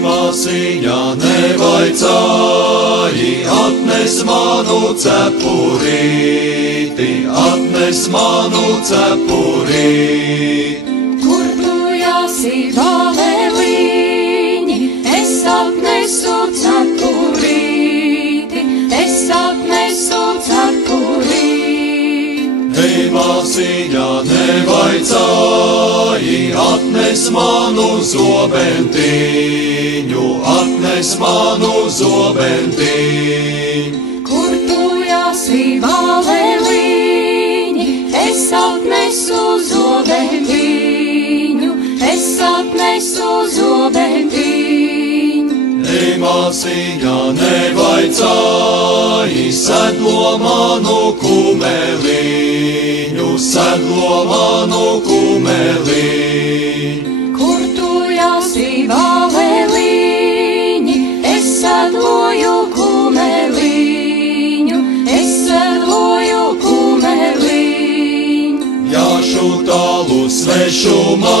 Māsiņa nevaicāji, atnes manu cepurīti, atnes manu cepurīti. Kur tu jāsi bāvēliņi, es atnesu cepurīti, es atnesu cepurīti. Ei, māsiņa nevaicāji, atnes manu zobentiņu, atnes manu zobentiņu. Kur tu jāsi bāvēliņi, es atnesu zobentiņu, es atnesu zobentiņu. Ei, māsiņa nevaicāji, sedlo manu kumeliņu, sedlo manu kumeliņu. Kur tu jāsi bāvēliņi, es sedloju kumeliņu, es sedloju kumeliņu. Jāšu tālu svešumā,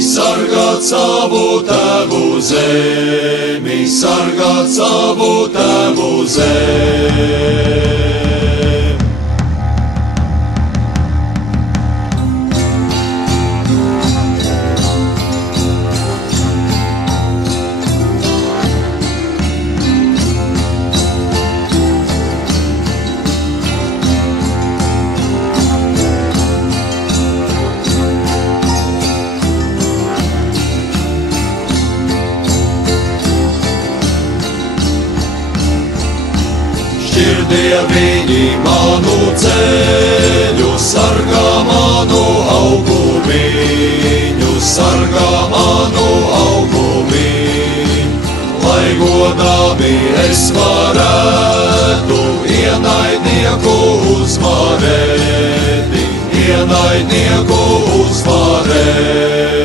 sargāt savu tevu zemi, sargāt savu tevu zemi. Viņi manu ceļu, sargā manu augumiņu, sargā manu augumiņu. Lai godāmi es varētu ienaidnieku uzvarēt, ienaidnieku uzvarēt.